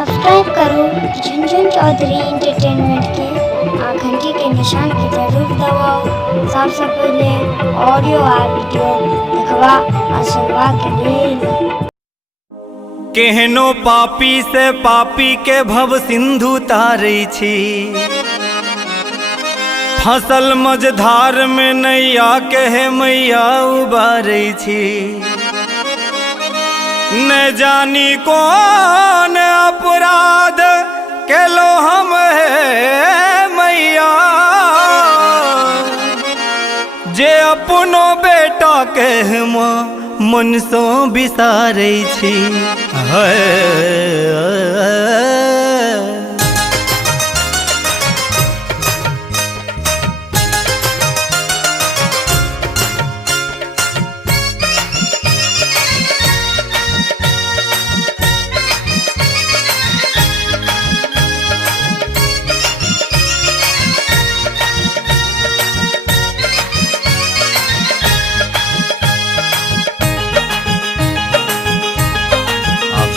Subscribe करो Jhunjhun Chaudhary entertainment के और घंटी के निशान की जरूर दबाओ। सबसे पहले ऑडियो और वीडियो देखवा और सुनवा के लिए केहनो पापी से पापी के भव सिंधु तारै छी, फसल मझधार में नैया कहे मैया उबारै छी। न जानी कौन अपराध केलो हम है मैया, जे अपनो बेटा के मन सो बिसारै छी।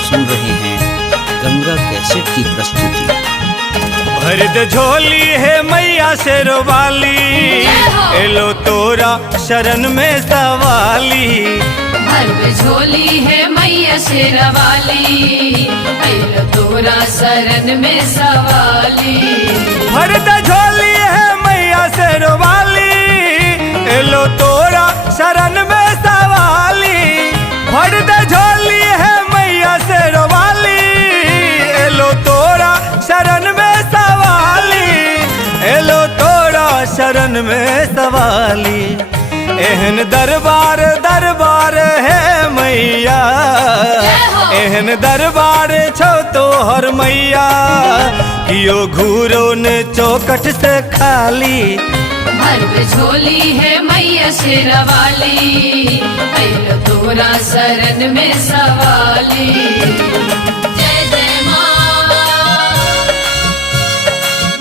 सुन रहे हैं गंगा कैसेट की प्रस्तुति। भरद झोली है मैया शेरवाली, एलो तोरा शरण में सवाली। भरद झोली है मैया शेरवाली, एलो तोरा शरण में सवाली। भरद झोली है मैया शेरवाली, एलो तोरा शरण में सवाली। भरद झोली है शेरवाली, एलो तोरा शरण में सवाली। एलो तोरा शरण में सवाली। एहन दरबार दरबार है मैया, एहन दरबार छो तोहर मैया, कियो घूरो ने चौकट से खाली। भरद झोली है मैया शेरवाली, एलो तोरा शरण में सवाली। जय जय माँ,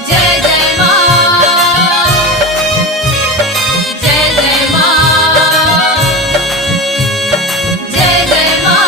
जय जय माँ, जय जय माँ, जय जय माँ।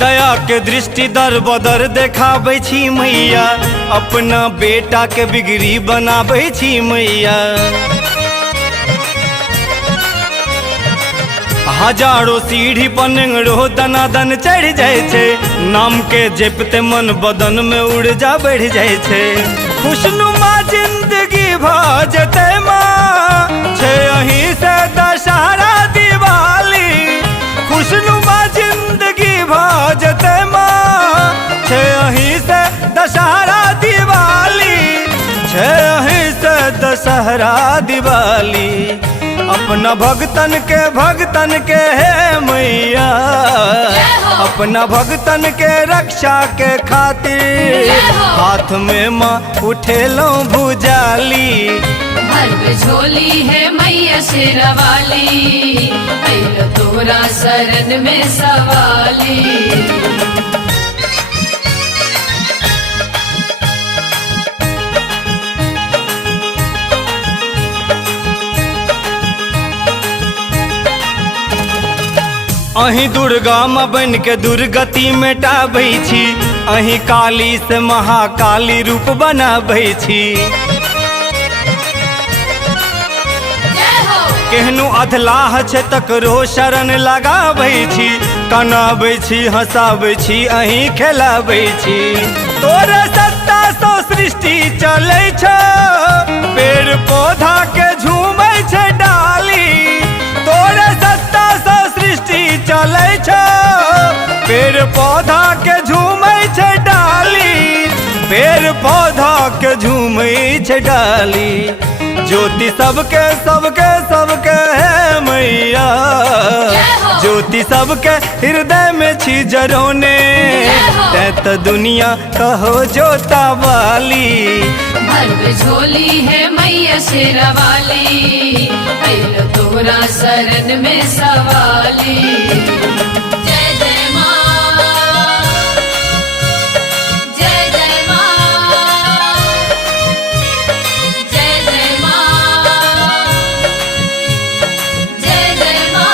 दया के दृष्टि दर बदर देखाबै छी मैया, अपना बेटा के बिगड़ी बनाबै छी मैया। हजारों सीढ़ी पनेरो दनादन चढ़ जाए छे, नाम के जपते मन बदन में ऊर्जा बढ़ जाए छे। खुशनुमा जिंदगी भ जेते माँ, छे अहीं से दशहरा दिवाली। खुशनुमा जिंदगी भ जेते माँ, छे अहीं से दशहरा दिवाली। छे अहीं से दशहरा दिवाली। अपना भगतन के है मैया, अपना भगतन के रक्षा के खातिर, हाथ में माँ उठेलो भुजाली। भरद झोली है मैया शेरवाली, एलो तोरा शरण में सवाली। अहीं दुर्गा माँ बन के दुर्गति मेटाबै छी, अहीं काली से महाकाली रूप बनाबै छी। केहनो अधलाह छे तकरो शरण लगाबै छी, कनाबै छी हंसाबै छी अहीं खेलाबै छी। तोरे सत्ता सो सृष्टि चलै छो, पेड़ पौधा के झूमै छे डाली। तोरे सत्ता सो सृष्टि चलै छो, पेड़ पौधा के झूमै छे डाली। पेड़ पौधा के झूमै छे डाली। ज्योति सबके सबके सबके है मैया जय हो। ज्योति सबके हृदय में छी जरोने जय हो। तै तो दुनिया कहो जोता वाली। भर पे झोली है मैया शेरा वाली, अइलो तोरा शरण में सवाली। जय जय माँ, जय जय माँ, जय जय माँ, जय जय माँ।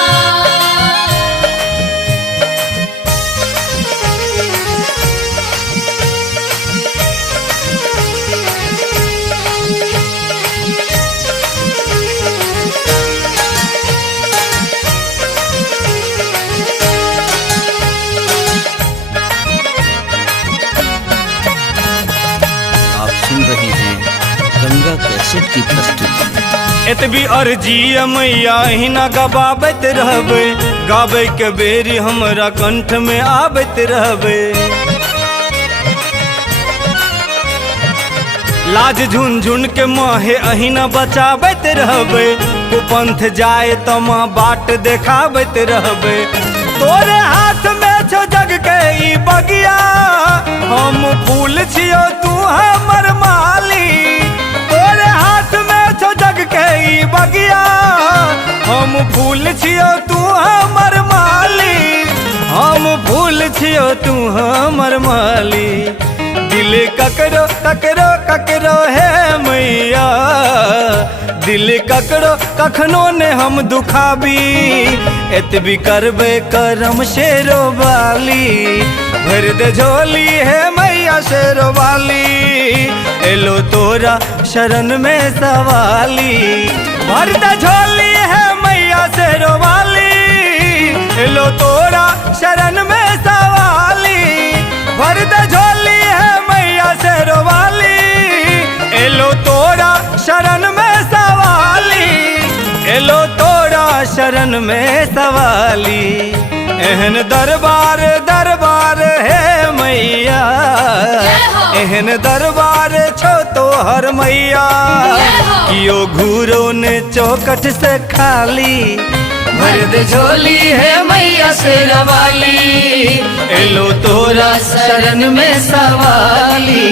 आप सुन रहे हैं गंगा कैसेट की प्रस्तुति। एतबी अर्जी मैया ही ना गबाबत रहबे, गावे के बेरी हमरा कंठ में आबत रहबे। लाज झुनझुन के माहे अहिना बचाबत रहबे, कुपंथ जाए तो माँ बाट देखाबत रहबे। तोरे हाथ में छो जग के ई बगिया, हम फूल छियो तू हमर माली। तोरे हाथ में छो जग के ई बगिया, हम फूल छियो तू हमर माली। हम फूल छियो तू हमर माली। दिल ककरो ककरो ककरो है मैया, दिल ककरो कखनो ने हम दुखाबी। एतबी करबे करम शेरो वाली, भर दे झोली है मैया शेरो वाली। एलो तोरा शरण में सवाली, भर दे झोली है मैया शेरो वाली। एलो तोरा शरण में सवाली, भर दे झोली है मैया शेरो वाली। एलो तोरा शरण में सवाली, एलो तोरा शरण में सवाली। एहन दरबार दरबार है मैया, एहन दरबार छो तोहर मैया। कियो घूरो ने चौकट से खाली, भर दे झोली है मैया शेरा वाली। एलो तोरा शरण में सवाली।